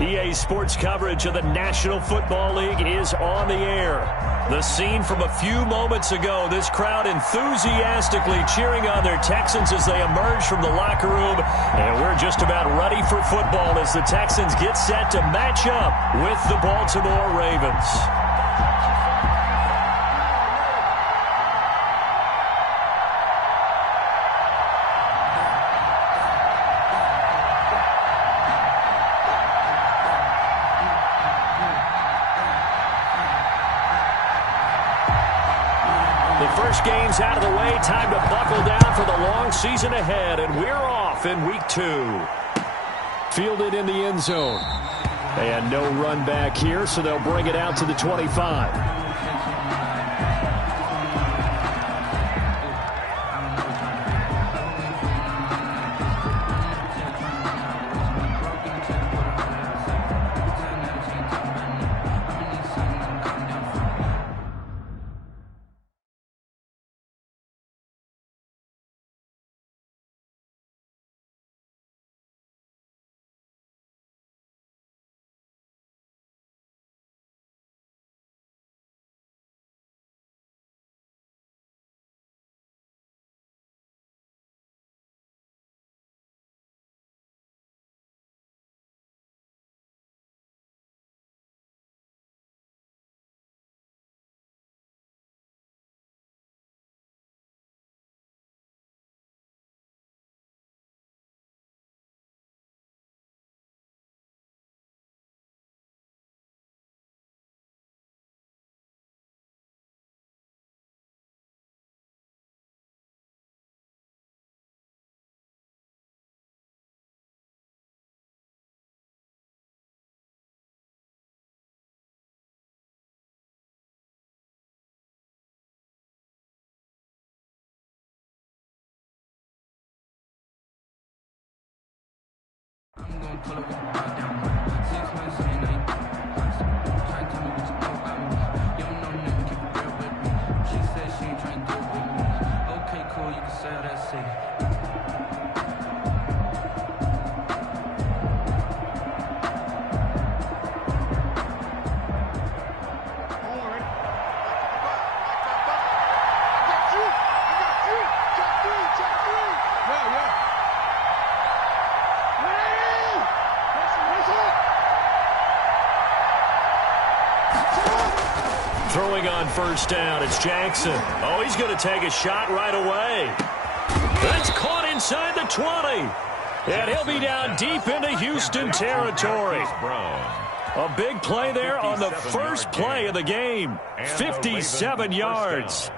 EA Sports coverage of the National Football League is on the air. The scene from a few moments ago, this crowd enthusiastically cheering on their Texans as they emerge from the locker room. And we're just about ready for football as the Texans get set to match up with the Baltimore Ravens. First game's out of the way. Time to buckle down for the long season ahead. And we're off in week 2. Fielded in the end zone. And no run back here, so they'll bring it out to the 25. I'm gonna pull up with the ball down. 6 months in, I ain't trying to tell me what you know about me. You don't know nothing, keep it real with me. She said she ain't trying to do it with me. Okay, cool, you can sell that city. Throwing on first down, it's Jackson. Oh, he's going to take a shot right away. That's caught inside the 20. And he'll be down deep into Houston territory. A big play there on the first play of the game. 57 yards.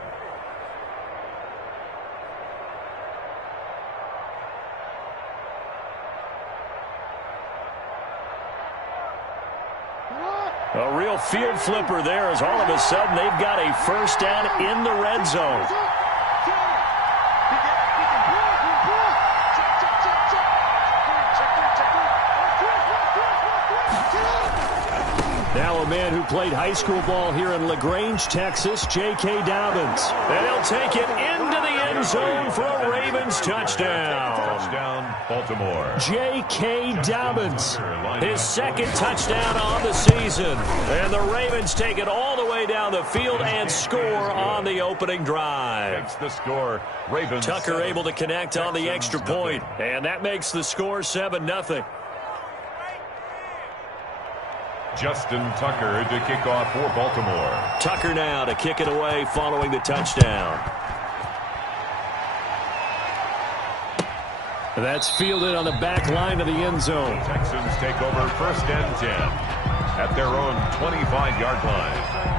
A real field flipper there as all of a sudden they've got a first down in the red zone. Now a man who played high school ball here in LaGrange, Texas, J.K. Dobbins. And he'll take it into the end zone for a Ravens touchdown. Touchdown, Baltimore. J.K. Dobbins, his second touchdown on the season. And the Ravens take it all the way down the field and score on the opening drive. Makes the score. Ravens. Tucker able to connect on the extra point. And that makes the score 7-0. Justin Tucker to kick off for Baltimore. Tucker now to kick it away following the touchdown. That's fielded on the back line of the end zone. Texans take over first and 10 at their own 25-yard line.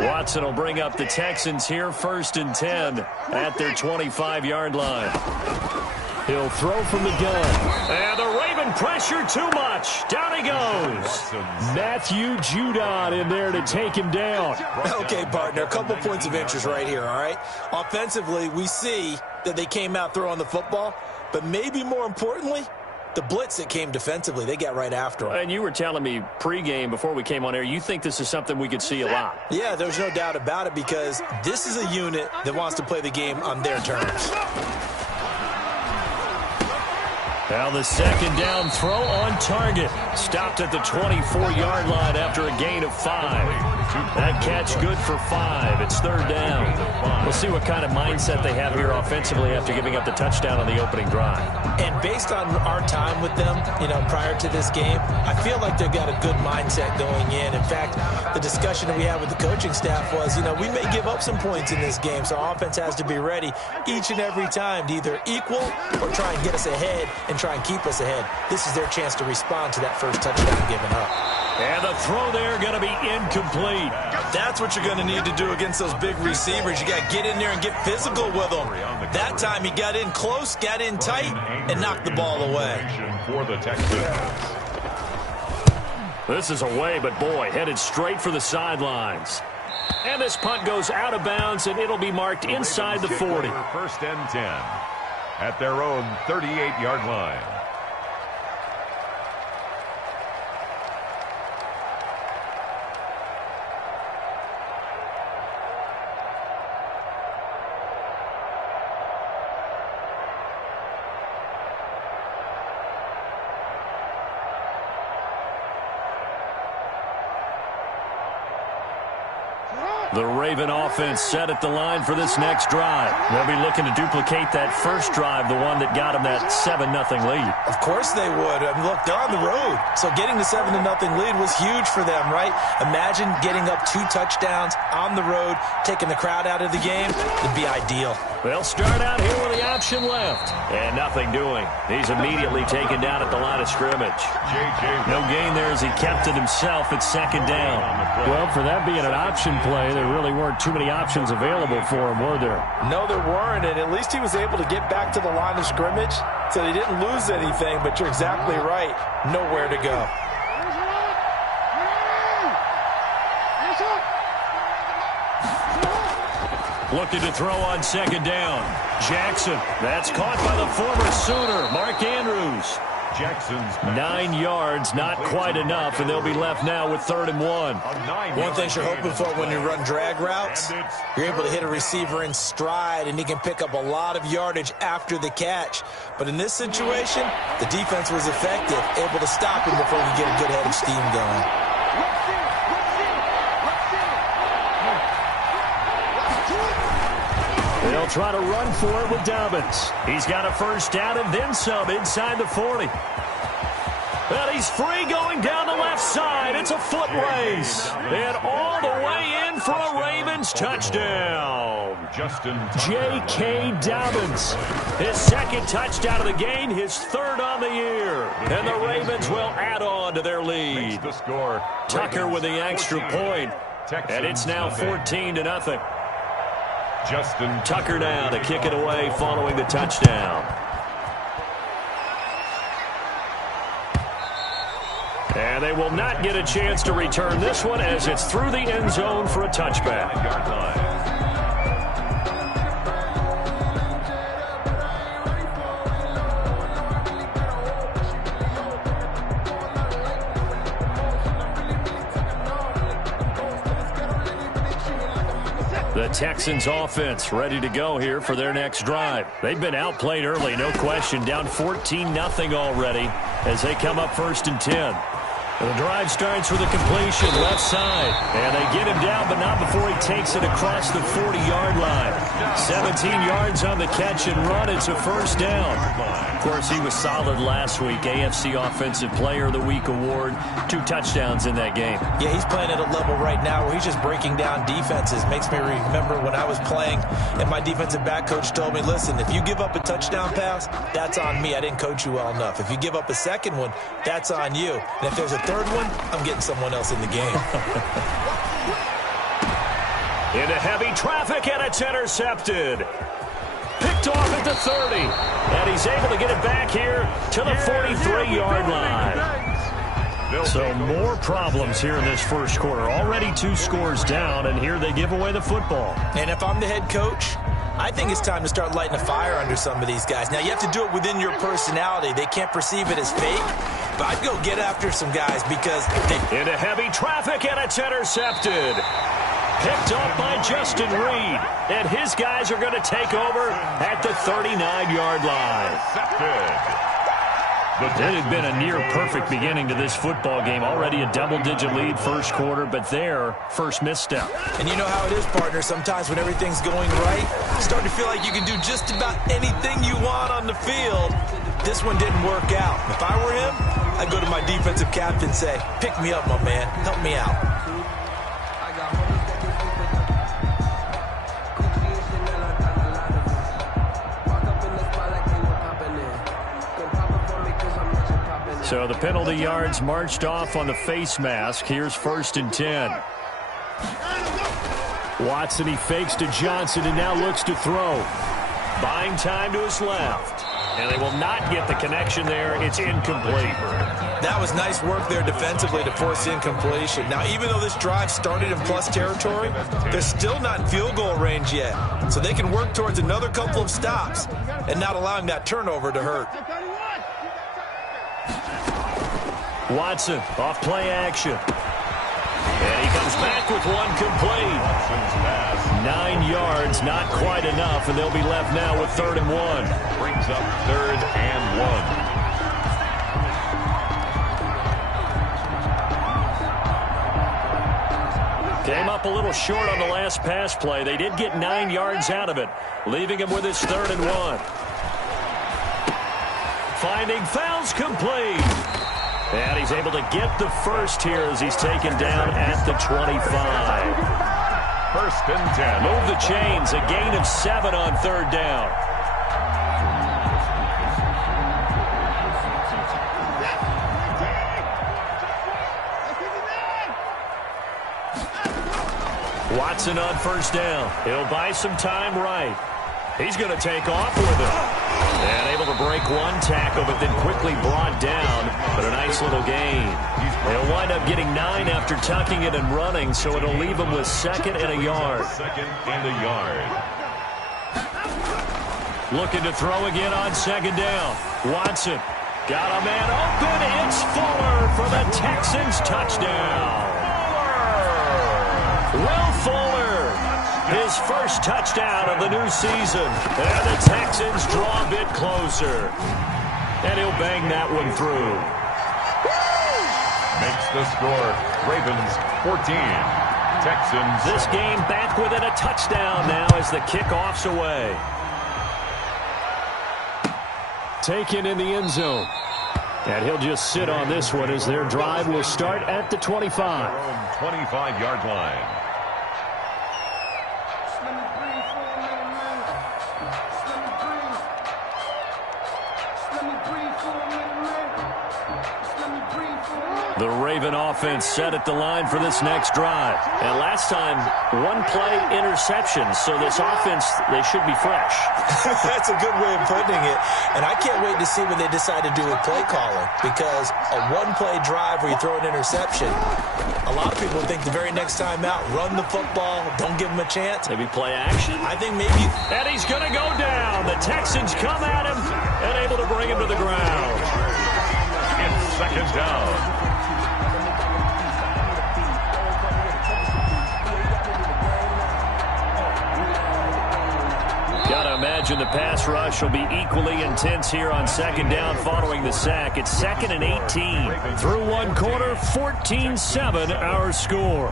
Watson will bring up the Texans here first and 10 at their 25-yard line. He'll throw from the gun. And the Ravens Applying pressure too much. Down he goes. Matthew Judon in there to take him down. Okay, partner, a couple points of interest right here, all right? Offensively, we see that they came out throwing the football, but maybe more importantly, the blitz that came defensively, they got right after him. And you were telling me pregame before we came on air, you think this is something we could see a lot. Yeah, there's no doubt about it because this is a unit that wants to play the game on their terms. Now the second down throw on target. Stopped at the 24-yard line after a gain of 5. That catch good for 5. It's third down. We'll see what kind of mindset they have here offensively after giving up the touchdown on the opening drive. And based on our time with them, prior to this game, I feel like they've got a good mindset going in. In fact, the discussion that we had with the coaching staff was, we may give up some points in this game, so our offense has to be ready each and every time to either equal or try and get us ahead and try and keep us ahead. This is their chance to respond to that first touchdown given up. And the throw there going to be incomplete. That's what you're going to need to do against those big receivers. You got to get in there and get physical with them. That time he got in close, got in tight, and knocked the ball away. For the Texans. This is away, but boy, headed straight for the sidelines. And this punt goes out of bounds, and it'll be marked inside the 40. First and 10 at their own 38-yard line. The Raven offense set at the line for this next drive. They'll be looking to duplicate that first drive, the one that got them that 7-0 lead. Of course they would. Look, they're on the road. So getting the 7-0 lead was huge for them, right? Imagine getting up 2 touchdowns on the road, taking the crowd out of the game. It'd be ideal. They'll start out here with the option left. And nothing doing. He's immediately taken down at the line of scrimmage. No gain there as he kept it himself at second down. Well, for that being an option play, there really weren't too many options available for him, were there? No, there weren't, and at least he was able to get back to the line of scrimmage, so he didn't lose anything, but you're exactly right. Nowhere to go. Looking to throw on second down. Jackson. That's caught by the former Sooner, Mark Andrews. Jackson's 9 yards, not quite enough, and they'll be left now with 3rd and 1. One thing you're hoping for when you run drag routes, you're able to hit a receiver in stride, and he can pick up a lot of yardage after the catch. But in this situation, the defense was effective, able to stop him before he could get a good head of steam going. They'll try to run for it with Dobbins. He's got a first down and then some inside the 40. And he's free going down the left side. It's a foot race. And all the way in for a Ravens touchdown. J.K. Dobbins. His second touchdown of the game, his 3rd on the year. And the Ravens will add on to their lead. Tucker with the extra point. And it's now 14-0. Tucker now to kick it away following the touchdown. And they will not get a chance to return this one as it's through the end zone for a touchback. The Texans offense ready to go here for their next drive. They've been outplayed early, no question. Down 14-0 already as they come up 1st and 10. The drive starts with a completion left side. And they get him down, but not before he takes it across the 40-yard line. 17 yards on the catch and run. It's a first down. Of course, he was solid last week. AFC Offensive Player of the Week award. 2 touchdowns in that game. Yeah, he's playing at a level right now where he's just breaking down defenses. Makes me remember when I was playing and my defensive back coach told me, listen, if you give up a touchdown pass, that's on me. I didn't coach you well enough. If you give up a second one, that's on you. And if there's a third one, I'm getting someone else in the game. Into heavy traffic, and it's intercepted. Picked picked off at the 30. And he's able to get it back here to the 43-yard line. So more problems here in this first quarter. Already 2 scores down, and here they give away the football. And if I'm the head coach, I think it's time to start lighting a fire under some of these guys. Now, you have to do it within your personality. They can't perceive it as fake, but I'd go get after some guys because into heavy traffic, and it's intercepted. Picked up by Justin Reed, and his guys are going to take over at the 39-yard line. Intercepted. It had been a near-perfect beginning to this football game. Already a double-digit lead first quarter, but their first misstep. And you know how it is, partner. Sometimes when everything's going right, you start to feel like you can do just about anything you want on the field. This one didn't work out. If I were him, I'd go to my defensive captain and say, pick me up, my man. Help me out. So the penalty yards marched off on the face mask. Here's 1st and 10. Watson, he fakes to Johnson and now looks to throw. Buying time to his left. And they will not get the connection there. It's incomplete. That was nice work there defensively to force incompletion. Now, even though this drive started in plus territory, they're still not in field goal range yet. So they can work towards another couple of stops and not allowing that turnover to hurt. Watson off play action. And he comes back with one complete. 9 yards, not quite enough, and they'll be left now with 3rd and 1. Brings up 3rd and 1. Came up a little short on the last pass play. They did get 9 yards out of it, leaving him with his 3rd and 1. Finding fouls complete. And he's able to get the first here as he's taken down at the 25. 1st and 10. Move the chains. A gain of 7 on 3rd down. Watson on 1st down. He'll buy some time right. He's going to take off with it. And able to break one tackle, but then quickly brought down. But a nice little gain. They'll wind up getting 9 after tucking it and running, so it'll leave them with 2nd and a yard. 2nd and a yard. Looking to throw again on 2nd down. Watson got a man open. It's Fuller for the Texans touchdown. Will Fuller, his first touchdown of the new season. And the Texans draw a bit closer. And he'll bang that one through. Makes the score. Ravens 14. Texans. This game back within a touchdown now as the kickoff's away. Taken in the end zone. And he'll just sit on this one as their drive will start at the 25. 25-yard line. The Raven offense set at the line for this next drive. And last time, 1-play interception. So this offense, they should be fresh. That's a good way of putting it. And I can't wait to see what they decide to do with play calling. Because a 1-play drive where you throw an interception, a lot of people think the very next time out, run the football, don't give them a chance. Maybe play action? I think maybe. And he's going to go down. The Texans come at him and able to bring him to the ground. It's 2nd down. Gotta imagine the pass rush will be equally intense here on 2nd down following the sack. It's 2nd and 18. Through one quarter, 14-7 our score.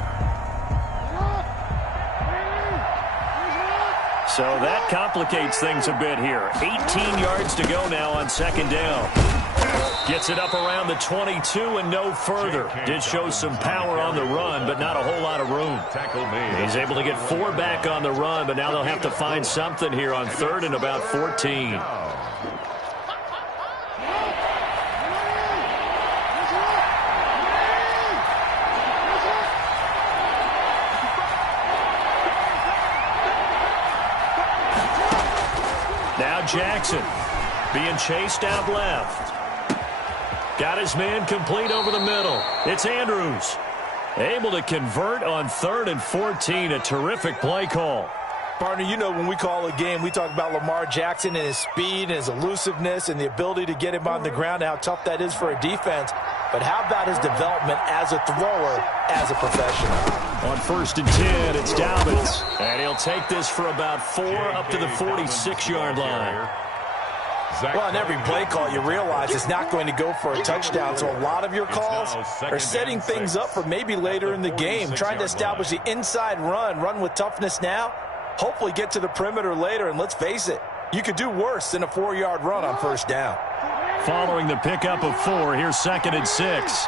So that complicates things a bit here. 18 yards to go now on 2nd down. Gets it up around the 22 and no further. Did show some power on the run, but not a whole lot of room. He's able to get 4 back on the run, but now they'll have to find something here on 3rd and about 14. Now Jackson being chased out left. Got his man complete over the middle. It's Andrews. Able to convert on 3rd and 14. A terrific play call. Partner, you know when we call a game, we talk about Lamar Jackson and his speed and his elusiveness and the ability to get him on the ground and how tough that is for a defense. But how about his development as a thrower, as a professional? On 1st and 10, it's Dobbins. And he'll take this for about 4 up to the 46-yard line. Well, in every play call, you realize it's not going to go for a touchdown. So a lot of your calls are setting things up for maybe later in the game, trying to establish the inside run with toughness now, hopefully get to the perimeter later. And let's face it, you could do worse than a 4-yard run on 1st down. Following the pickup of 4, here's 2nd and 6.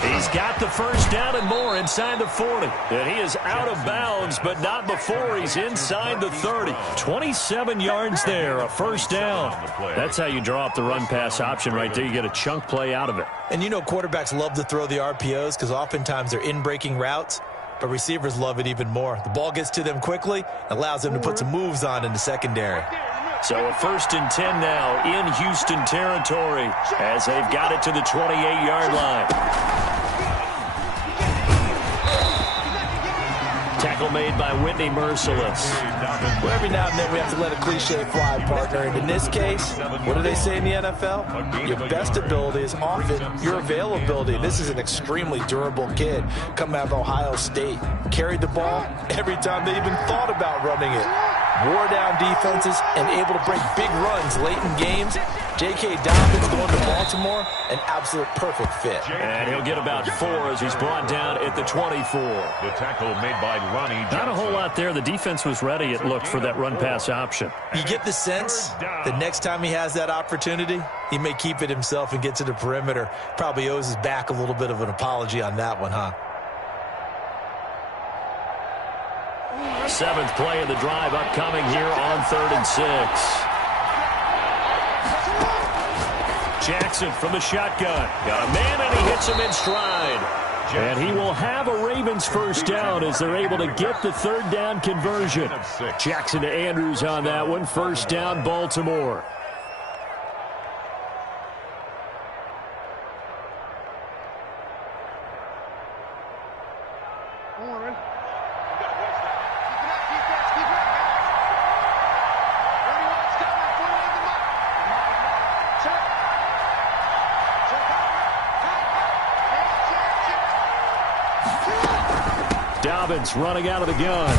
He's got the 1st down and more inside the 40. And he is out of bounds, but not before he's inside the 30. 27 yards there, a 1st down. That's how you draw up the run-pass option right there. You get a chunk play out of it. And you know quarterbacks love to throw the RPOs because oftentimes they're in-breaking routes, but receivers love it even more. The ball gets to them quickly, allows them to put some moves on in the secondary. So a 1st and 10 now in Houston territory as they've got it to the 28-yard line. Tackle made by Whitney Merciless. Well, every now and then we have to let a cliche fly, partner. And in this case, what do they say in the NFL? Your best ability is often your availability. This is an extremely durable kid coming out of Ohio State. Carried the ball every time they even thought about running it. Wore down defenses and able to break big runs late in games. J.K. Dobbins going to Baltimore, an absolute perfect fit. And he'll get about 4 as he's brought down at the 24. The tackle made by Ronnie Johnson. Not a whole lot there. The defense was ready, it looked, for that run-pass option. You get the sense the next time he has that opportunity, he may keep it himself and get to the perimeter. Probably owes his back a little bit of an apology on that one, huh? 7th play of the drive upcoming here on 3rd and 6. Jackson from the shotgun. Got a man, and he hits him in stride. And he will have a Ravens 1st down as they're able to get the 3rd down conversion. Jackson to Andrews on that one. 1st down, Baltimore. Dobbins running out of the gun.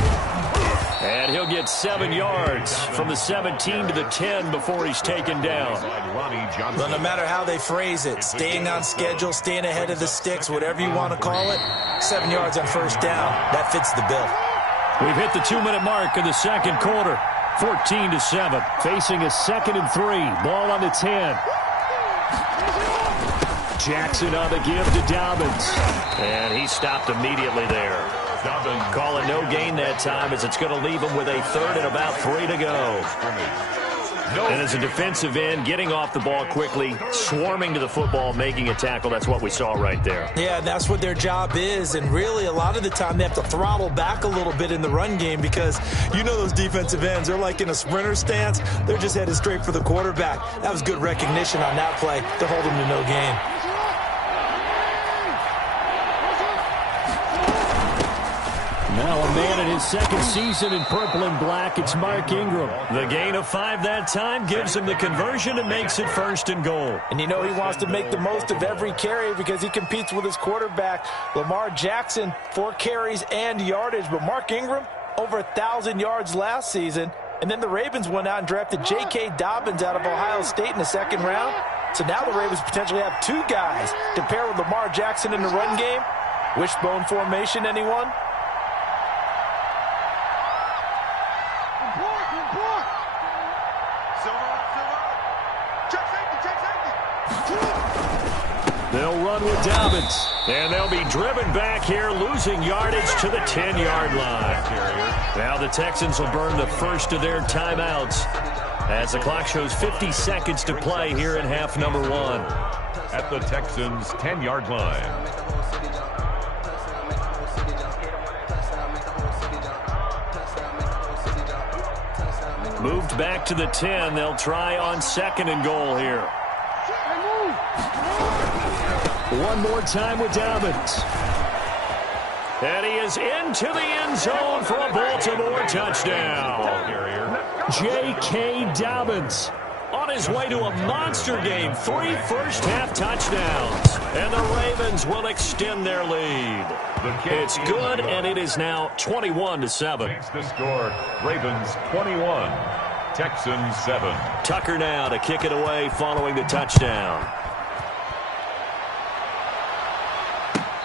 And he'll get 7 yards from the 17 to the 10 before he's taken down. Well, no matter how they phrase it, staying on schedule, staying ahead of the sticks, whatever you want to call it, 7 yards on 1st down, that fits the bill. We've hit the 2-minute mark of the 2nd quarter. 14-7, facing a 2nd and 3. Ball on the 10. Jackson on the give to Dobbins. And he stopped immediately there. Call it no gain that time as it's going to leave him with a 3rd and about 3 to go. And as a defensive end, getting off the ball quickly, swarming to the football, making a tackle, that's what we saw right there. Yeah, that's what their job is. And really, a lot of the time, they have to throttle back a little bit in the run game because you know those defensive ends, they're like in a sprinter stance. They're just headed straight for the quarterback. That was good recognition on that play to hold him to no gain. Now a man in his 2nd season in purple and black, it's Mark Ingram. The gain of 5 that time gives him the conversion and makes it 1st and goal. And you know he wants to make the most of every carry because he competes with his quarterback. Lamar Jackson, 4 carries and yardage, but Mark Ingram, over 1,000 yards last season. And then the Ravens went out and drafted J.K. Dobbins out of Ohio State in the 2nd round. So now the Ravens potentially have 2 guys to pair with Lamar Jackson in the run game. Wishbone formation, anyone? They'll run with Dobbins, and they'll be driven back here, losing yardage to the 10-yard line. Now the Texans will burn the first of their timeouts. As the clock shows 50 seconds to play here in half number 1. At the Texans' 10-yard line. Moved back to the 10. They'll try on 2nd and goal here. One more time with Dobbins. And he is into the end zone for a Baltimore touchdown. J.K. Dobbins on his way to a monster game. 3 first-half touchdowns. And the Ravens will extend their lead. It's good, and it is now 21-7. Change the score. Ravens 21, Texans 7. Tucker now to kick it away following the touchdown.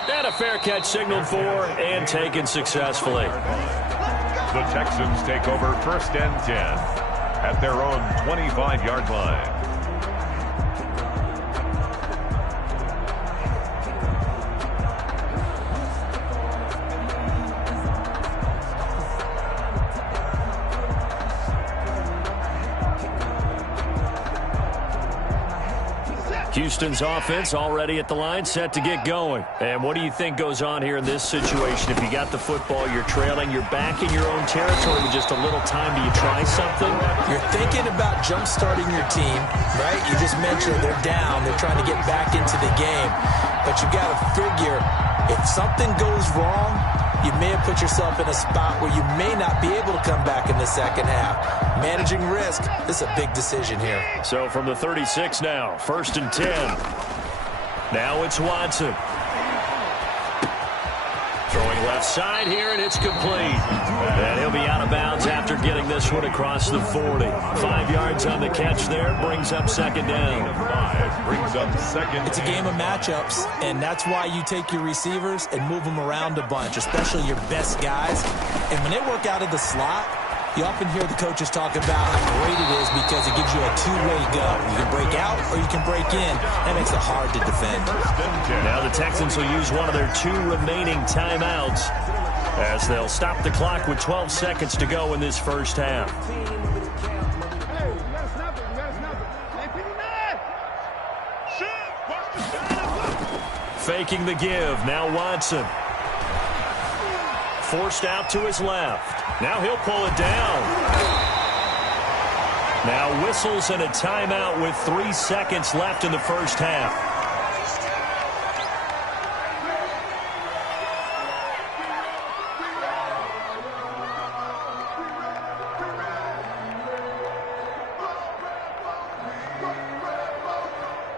And a fair catch signaled for and taken successfully. The Texans take over 1st and 10 at their own 25-yard line. Houston's offense already at the line, set to get going. And what do you think goes on here in this situation? If you got the football, you're trailing, you're back in your own territory with just a little time. Do you try something? You're thinking about jump-starting your team, right? You just mentioned they're down. They're trying to get back into the game. But you got to figure if something goes wrong, you may have put yourself in a spot where you may not be able to come back in the second half. Managing risk, this is a big decision here. So from the 36 now, 1st and 10. Now it's Watson. Throwing left side here, and it's complete. And he'll be out of bounds after getting this one across the 40. 5 yards on the catch there, brings up 2nd down. Brings up 2nd. It's a game of matchups, and that's why you take your receivers and move them around a bunch, especially your best guys. And when they work out of the slot, you often hear the coaches talk about how great it is because it gives you a two-way go. You can break out or you can break in. That makes it hard to defend. Now the Texans will use one of their 2 remaining timeouts as they'll stop the clock with 12 seconds to go in this first half. Faking the give. Now Watson. Forced out to his left. Now he'll pull it down. Now whistles and a timeout with 3 seconds left in the first half.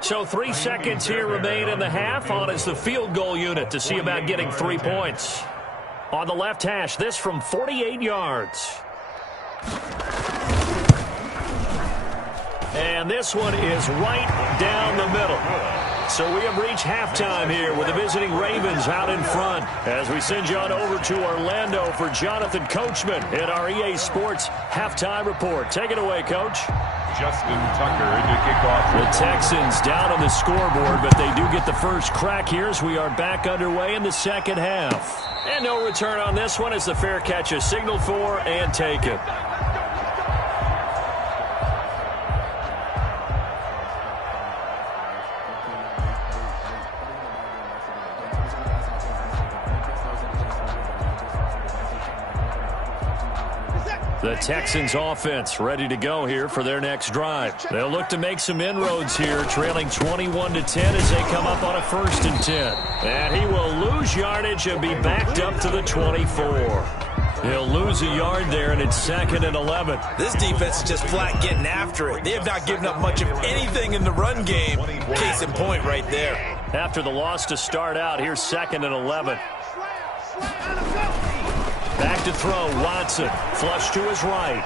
So 3 seconds here remain in the half. On is the field goal unit to see about getting 3 points. On the left hash, this from 48 yards. And this one is right down the middle. So we have reached halftime here with the visiting Ravens out in front as we send you on over to Orlando for Jonathan Coachman in our EA Sports Halftime Report. Take it away, Coach. Justin Tucker into kickoff. The Texans down on the scoreboard, but they do get the first crack here as we are back underway in the second half. And no return on this one as the fair catch is signaled for and taken. The Texans offense ready to go here for their next drive. They'll look to make some inroads here, trailing 21-10 as they come up on a 1st and 10. And he will lose yardage and be backed up to the 24. He'll lose a yard there, and it's 2nd and 11. This defense is just flat getting after it. They have not given up much of anything in the run game. Case in point right there. After the loss to start out, here's 2nd and 11. Back to throw, Watson. Flush to his right.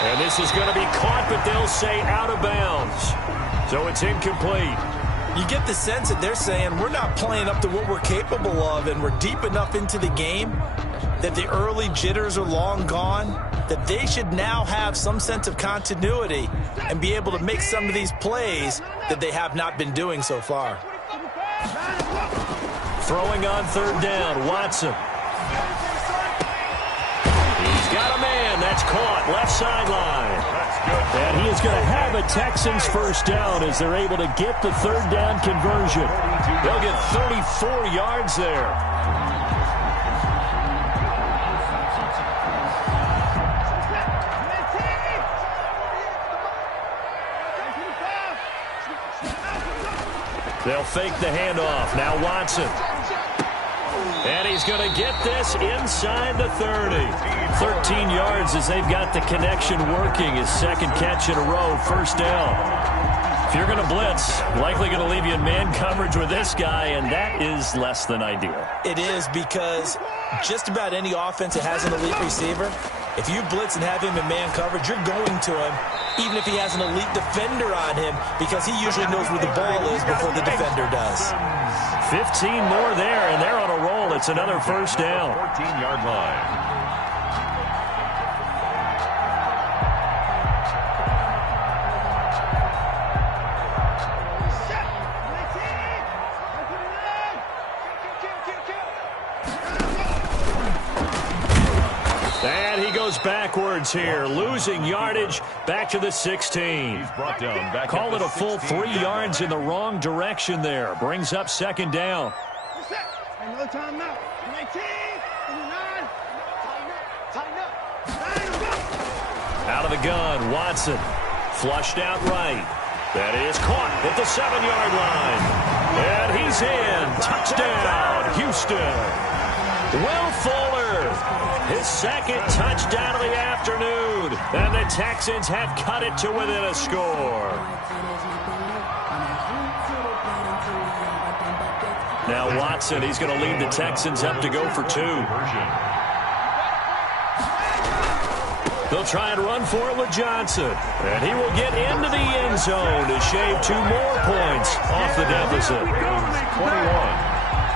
And this is going to be caught, but they'll say out of bounds. So it's incomplete. You get the sense that they're saying we're not playing up to what we're capable of, and we're deep enough into the game that the early jitters are long gone, that they should now have some sense of continuity and be able to make some of these plays that they have not been doing so far. Throwing on 3rd down, Watson. He's got a man. That's caught. Left sideline. And he is going to have a Texans first down as they're able to get the third down conversion. They'll get 34 yards there. They'll fake the handoff. Now Watson. And he's going to get this inside the 30. 13 yards as they've got the connection working. His second catch in a row, first down. If you're going to blitz, likely going to leave you in man coverage with this guy, and that is less than ideal. It is, because just about any offense that has an elite receiver, if you blitz and have him in man coverage, you're going to him, even if he has an elite defender on him, because he usually knows where the ball is before the defender does. 15 more there, and they're on a roll. It's another first down. 14-yard line. And he goes backwards here, losing yardage back to the 16. He's brought down back. Call it a full 3 yards in the wrong direction there. Brings up second down. No timeout. 19, 29, tighten up. Out of the gun, Watson. Flushed out right. That is caught at the 7-yard line. And he's in. Touchdown, Houston. Will Fuller, his second touchdown of the afternoon. And the Texans have cut it to within a score. Now Watson, he's going to lead the Texans up to go for 2. They'll try and run for it with Johnson. And he will get into the end zone to shave 2 more points off the deficit. 21.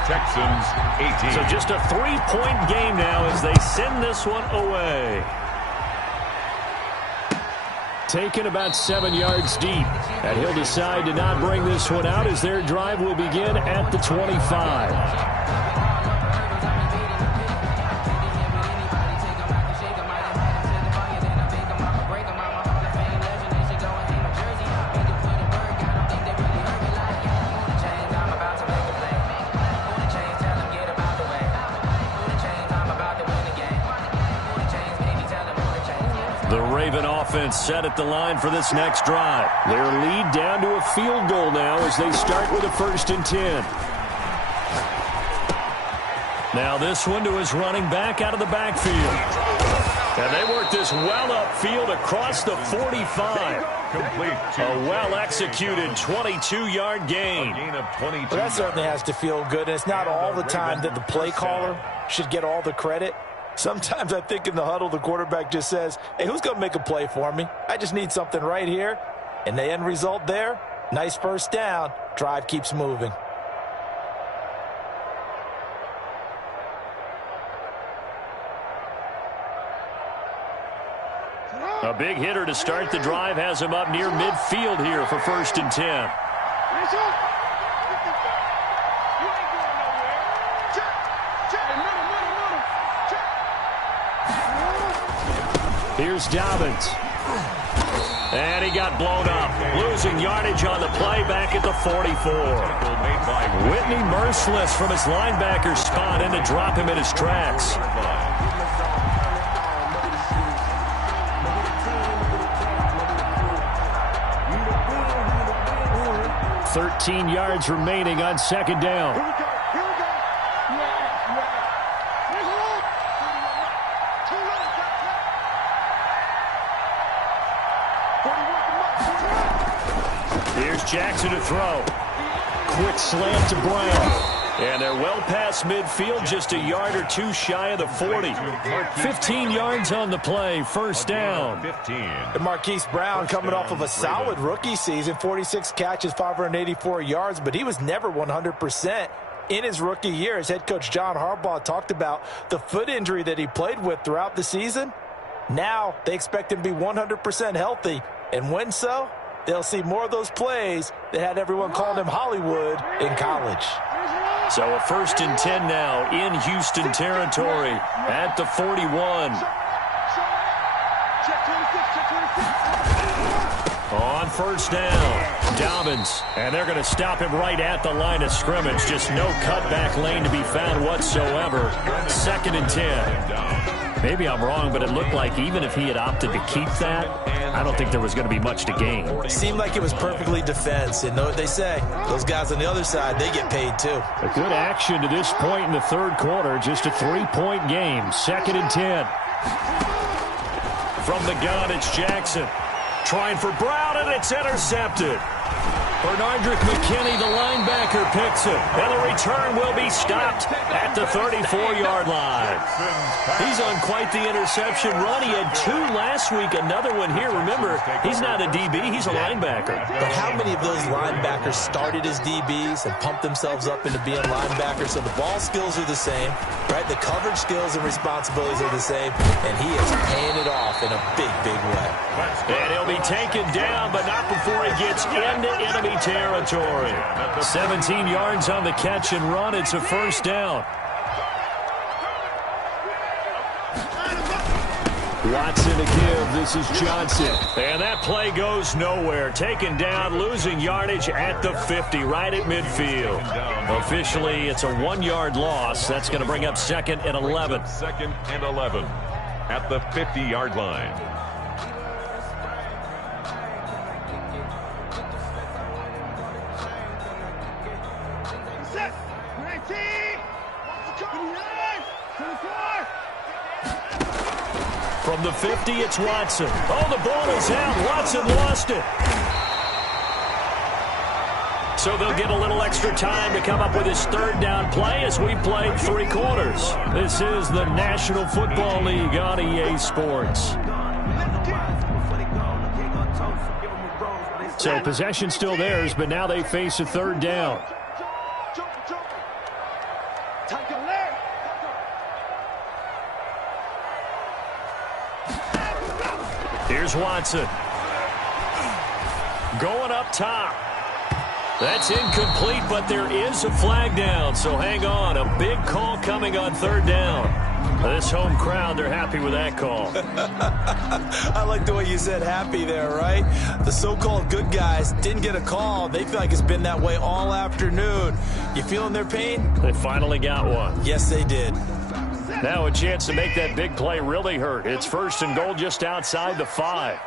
Texans 18. So just a 3-point game now as they send this one away. Taken about 7 yards deep. And he'll decide to not bring this one out as their drive will begin at the 25. The Raven offense set at the line for this next drive. Their lead down to a field goal now as they start with a 1st and 10. Now this one to his running back out of the backfield. And they work this well upfield across the 45. A well-executed 22-yard gain. Well, that certainly has to feel good. And it's not all the time that the play caller should get all the credit. Sometimes I think in the huddle, the quarterback just says, hey, who's going to make a play for me? I just need something right here. And the end result there, nice first down. Drive keeps moving. A big hitter to start the drive has him up near midfield here for 1st and 10. Here's Dobbins. And he got blown up. Losing yardage on the play back at the 44. Whitney merciless from his linebacker spot in to drop him in his tracks. 13 yards remaining on second down. Here's Jackson to throw. Quick slant to Brown. And they're well past midfield, just a yard or 2 shy of the 40. 15 yards on the play, first down. And Marquise Brown coming off of a solid rookie season, 46 catches, 584 yards, but he was never 100% in his rookie year. As head coach John Harbaugh talked about the foot injury that he played with throughout the season. Now they expect him to be 100% healthy, and when so, they'll see more of those plays that had everyone calling him Hollywood in college. So a 1st and 10 now in Houston territory at the 41. first down. Dobbins, and they're going to stop him right at the line of scrimmage. Just no cutback lane to be found whatsoever. 2nd and 10. Maybe I'm wrong, but it looked like even if he had opted to keep that, I don't think there was going to be much to gain. It seemed like it was perfectly defense. And know what they say? Those guys on the other side, they get paid too. A good action to this point in the third quarter. Just a 3-point game. 2nd and 10. From the gun, it's Jackson. Trying for Brown, and it's intercepted. Bernardrick McKinney, the linebacker, picks it. And the return will be stopped at the 34-yard line. He's on quite the interception run. He had 2 last week, another one here. Remember, he's not a DB, he's a linebacker. But how many of those linebackers started as DBs and pumped themselves up into being linebackers? So the ball skills are the same, right? The coverage skills and responsibilities are the same, and he is paying it off in a big, big way. And he'll be taken down, but not before he gets into enemy territory. 17 yards on the catch and run. It's a first down. Watson to give. This is Johnson. And that play goes nowhere. Taken down, losing yardage at the 50, right at midfield. Officially, it's a 1-yard loss. That's going to bring up 2nd and 11. 2nd and 11 at the 50-yard line. From the 50, it's Watson. Oh, the ball is out. Watson lost it. So they'll get a little extra time to come up with his 3rd down play as we played 3 quarters. This is the National Football League on EA Sports. So possession still theirs, but now they face a 3rd down. Here's Watson. Going up top. That's incomplete, but there is a flag down, so hang on. A big call coming on 3rd down. This home crowd, they're happy with that call. I like the way you said happy there, right? The so-called good guys didn't get a call. They feel like it's been that way all afternoon. You feeling their pain? They finally got one. Yes, they did. Now a chance to make that big play really hurt. It's 1st and goal just outside the 5.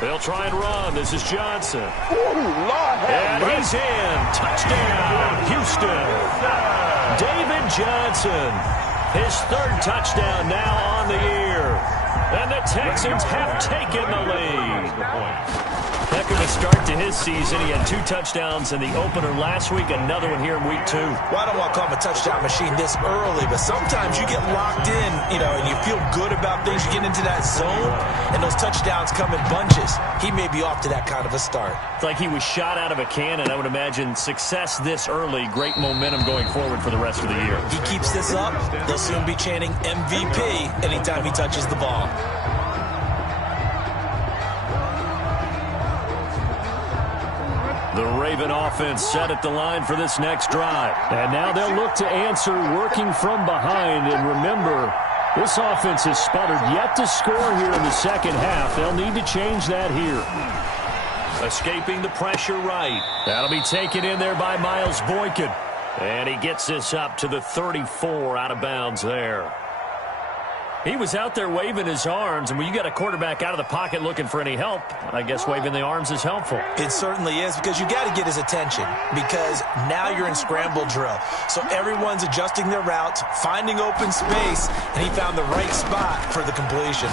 They'll try and run. This is Johnson. And he's in. Touchdown, Houston. David Johnson. His 3rd touchdown now on the year. And the Texans have taken the lead. Heck of a start to his season. He had 2 touchdowns in the opener last week, another one here in week 2. Well, I don't want to call him a touchdown machine this early, but sometimes you get locked in, and you feel good about things. You get into that zone, and those touchdowns come in bunches. He may be off to that kind of a start. It's like he was shot out of a cannon. I would imagine success this early, great momentum going forward for the rest of the year. He keeps this up, they'll soon be chanting MVP anytime he touches the ball. The Raven offense set at the line for this next drive. And now they'll look to answer working from behind. And remember, this offense has sputtered yet to score here in the 2nd half. They'll need to change that here. Escaping the pressure right. That'll be taken in there by Miles Boykin. And he gets this up to the 34 out of bounds there. He was out there waving his arms, and when you got a quarterback out of the pocket looking for any help, I guess waving the arms is helpful. It certainly is, because you got to get his attention, because now you're in scramble drill. So everyone's adjusting their routes, finding open space, and he found the right spot for the completion.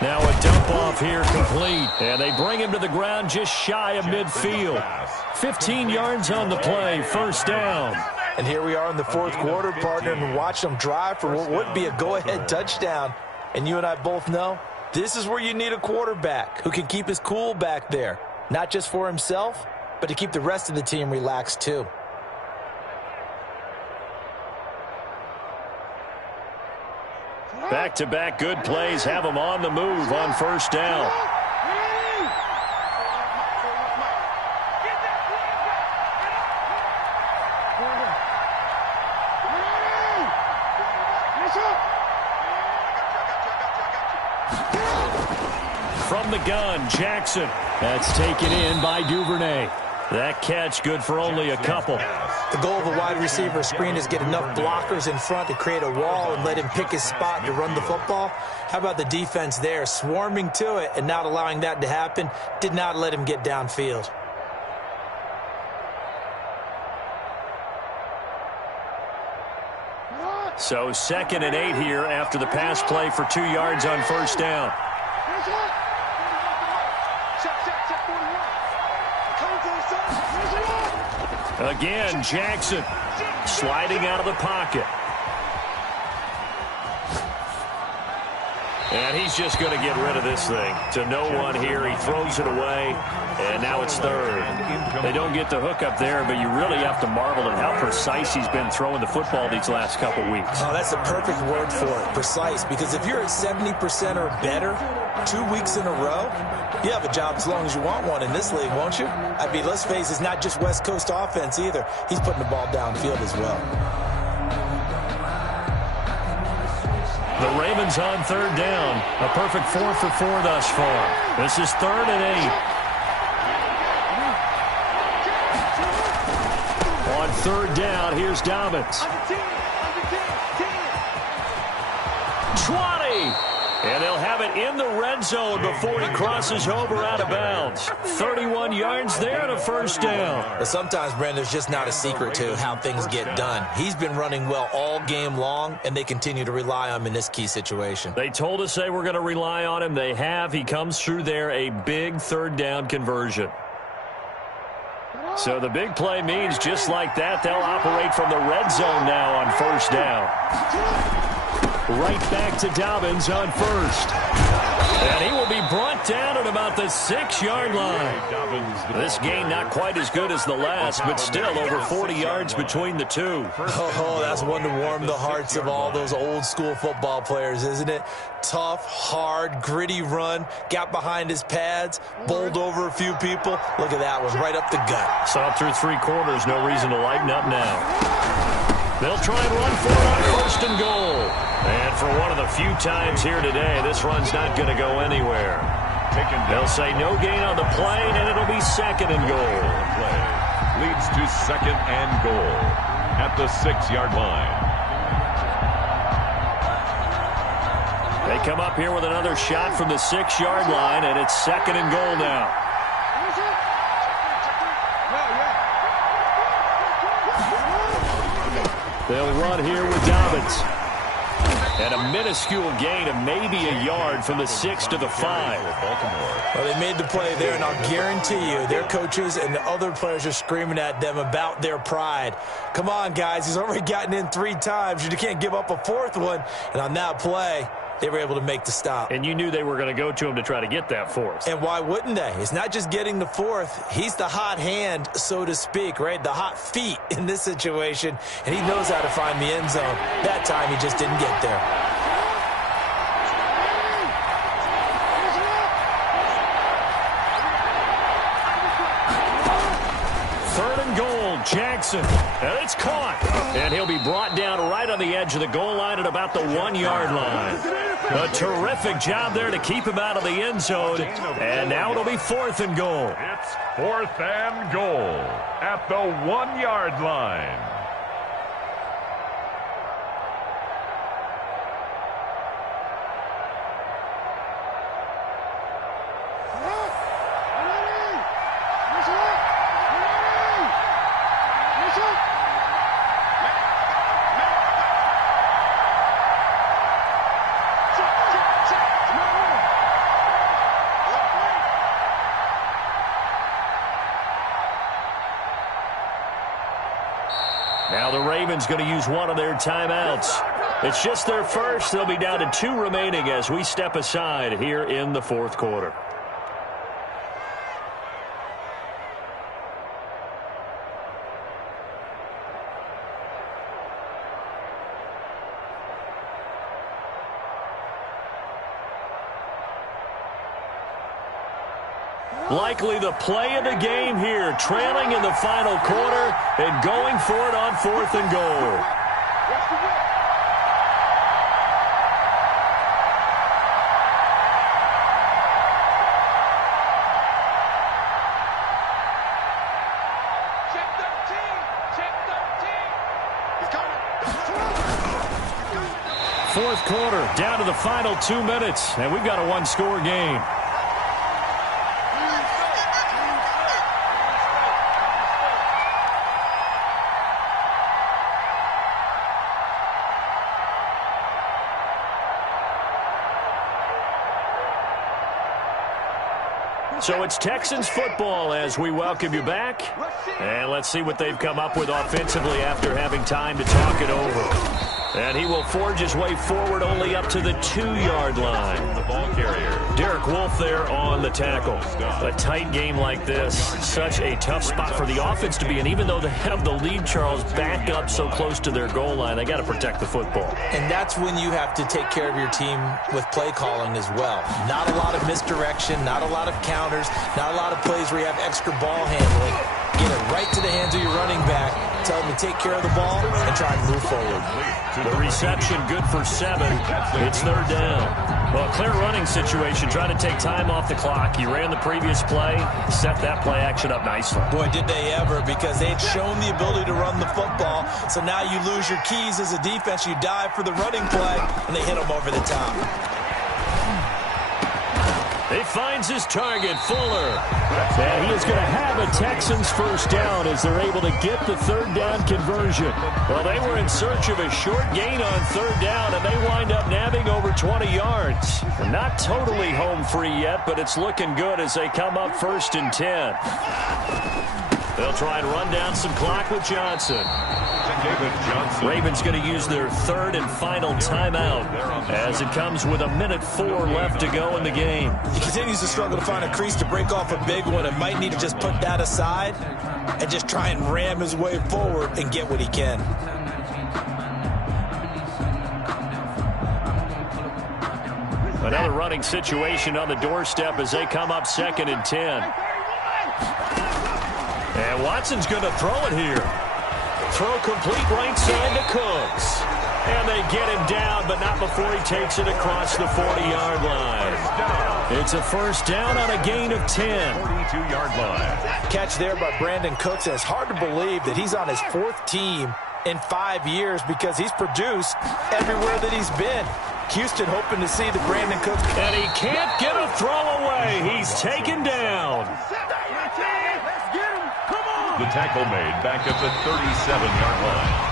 Now a dump off here complete, and they bring him to the ground just shy of midfield. 15 yards on the play, 1st down. And here we are in the 4th quarter, partner, and watch them drive for what would be a go-ahead touchdown. And you and I both know this is where you need a quarterback who can keep his cool back there, not just for himself, but to keep the rest of the team relaxed too. Back-to-back good plays have them on the move on 1st down. gun. Jackson. That's taken in by Duvernay. That catch good for only a couple. The goal of a wide receiver screen is get enough blockers in front to create a wall and let him pick his spot to run the football. How about the defense there, swarming to it and not allowing that to happen? Did not let him get downfield. So 2nd and 8 here after the pass play for 2 yards on first down. Again, Jackson sliding out of the pocket. And he's just going to get rid of this thing. To no one here. He throws it away, and now it's 3rd. They don't get the hook up there, but you really have to marvel at how precise he's been throwing the football these last couple weeks. Oh, that's a perfect word for it, precise. Because if you're at 70% or better 2 weeks in a row, you have a job as long as you want one in this league, won't you? I mean, let's face it, it's not just West Coast offense either. He's putting the ball downfield as well. The Ravens on 3rd down. A perfect 4 for 4 thus far. This is 3rd and 8. On 3rd down, here's Dobbins. 20. And they'll have it in the red zone before he crosses over out of bounds. 31 yards there and a first down. But sometimes, Brandon, there's just not a secret to how things get done. He's been running well all game long, and they continue to rely on him in this key situation. They told us they were going to rely on him. They have. He comes through there, a big 3rd down conversion. So the big play means just like that, they'll operate from the red zone now on first down. Right back to Dobbins on 1st. And he will be brought down at about the 6-yard line. This game not quite as good as the last, but still over 40 yards between the two. Oh, that's one to warm the hearts of all those old school football players, isn't it? Tough, hard, gritty run, got behind his pads, bowled over a few people. Look at that one, right up the gut. Saw through 3 quarters, no reason to lighten up now. They'll try and run for it on 1st and goal. And for one of the few times here today, this run's not going to go anywhere. They'll say no gain on the play, and it'll be 2nd and goal. Leads to 2nd and goal at the 6-yard line. They come up here with another shot from the 6-yard line, and it's 2nd and goal now. They'll run here with Dobbins. And a minuscule gain of maybe a yard from the 6 to the 5. Well, they made the play there, and I'll guarantee you their coaches and the other players are screaming at them about their pride. Come on, guys. He's already gotten in 3 times. You can't give up a 4th one. And on that play, they were able to make the stop. And you knew they were going to go to him to try to get that 4th. And why wouldn't they? It's not just getting the 4th. He's the hot hand, so to speak, right? The hot feet in this situation. And he knows how to find the end zone. That time, he just didn't get there. Jackson, and it's caught. And he'll be brought down right on the edge of the goal line at about the 1-yard line. A terrific job there to keep him out of the end zone. And now it'll be 4th and goal. It's 4th and goal at the 1-yard line. Now the Ravens going to use one of their timeouts. It's just their first. They'll be down to 2 remaining as we step aside here in the 4th quarter. Likely the play of the game here, trailing in the final quarter and going for it on 4th and goal. fourth quarter, down to the final 2 minutes, and we've got a one-score game. So it's Texans football as we welcome you back. And let's see what they've come up with offensively after having time to talk it over. And he will forge his way forward only up to the 2-yard line. The ball carrier. Derek Wolfe there on the tackle. A tight game like this, such a tough spot for the offense to be in. Even though they have the lead, Charles, back up so close to their goal line, they got to protect the football. And that's when you have to take care of your team with play calling as well. Not a lot of misdirection, not a lot of counters, not a lot of plays where you have extra ball handling. Get it right to the hands of your running back. Tell him to take care of the ball and try and move forward. The reception good for 7. It's third down. Well, clear running situation. Trying to take time off the clock. He ran the previous play, set that play action up nicely. Boy, did they ever, because they had shown the ability to run the football. So now you lose your keys as a defense. You dive for the running play, and they hit him over the top. He finds his target, Fuller. And he is going to have a Texans first down as they're able to get the third down conversion. Well, they were in search of a short gain on third down, and they wind up nabbing over 20 yards. Not totally home free yet, but it's looking good as they come up 1st and 10. They'll try and run down some clock with Johnson. Ravens going to use their third and final timeout as it comes with 1:04 left to go in the game. He continues to struggle to find a crease to break off a big one and might need to just put that aside and just try and ram his way forward and get what he can. Another running situation on the doorstep as they come up 2nd and 10. And Watson's going to throw it here. Throw complete right side to Cooks. And they get him down, but not before he takes it across the 40-yard line. It's a first down on a gain of 10. 42-yard line. Catch there by Brandon Cooks. And it's hard to believe that he's on his 4th team in 5 years because he's produced everywhere that he's been. Houston hoping to see the Brandon Cooks. And he can't get a throw away. He's taken down. The tackle made back at the 37-yard line.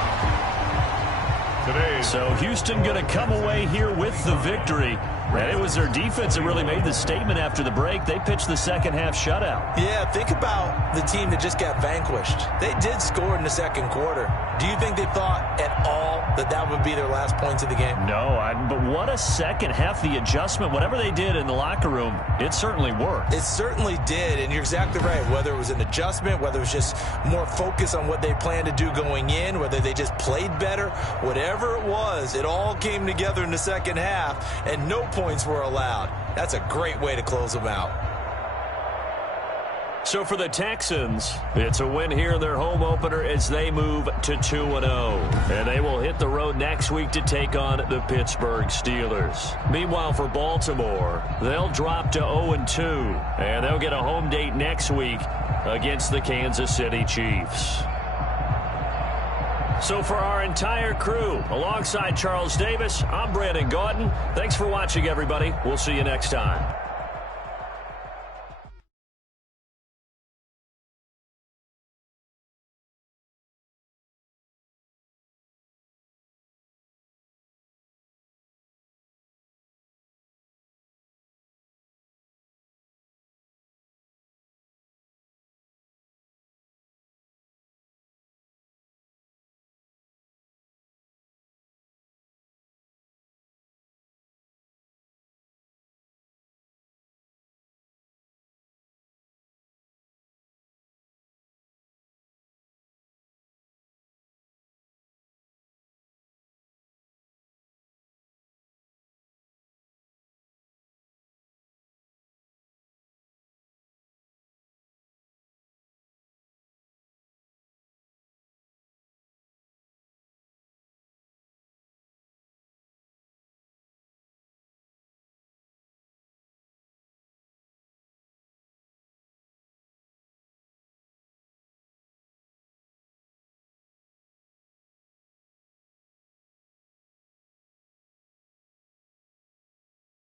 So Houston going to come away here with the victory. And it was their defense that really made the statement after the break. They pitched the second half shutout. Yeah, think about the team that just got vanquished. They did score in the second quarter. Do you think they thought at all that that would be their last points of the game? No, but what a second half. The adjustment, whatever they did in the locker room, it certainly worked. It certainly did, and you're exactly right. Whether it was an adjustment, whether it was just more focus on what they planned to do going in, whether they just played better, whatever it was, it all came together in the second half, and no points were allowed. That's a great way to close them out. So for the Texans, it's a win here in their home opener as they move to 2-0. And they will hit the road next week to take on the Pittsburgh Steelers. Meanwhile, for Baltimore, they'll drop to 0-2. And they'll get a home date next week against the Kansas City Chiefs. So for our entire crew, alongside Charles Davis, I'm Brandon Gautin. Thanks for watching, everybody. We'll see you next time.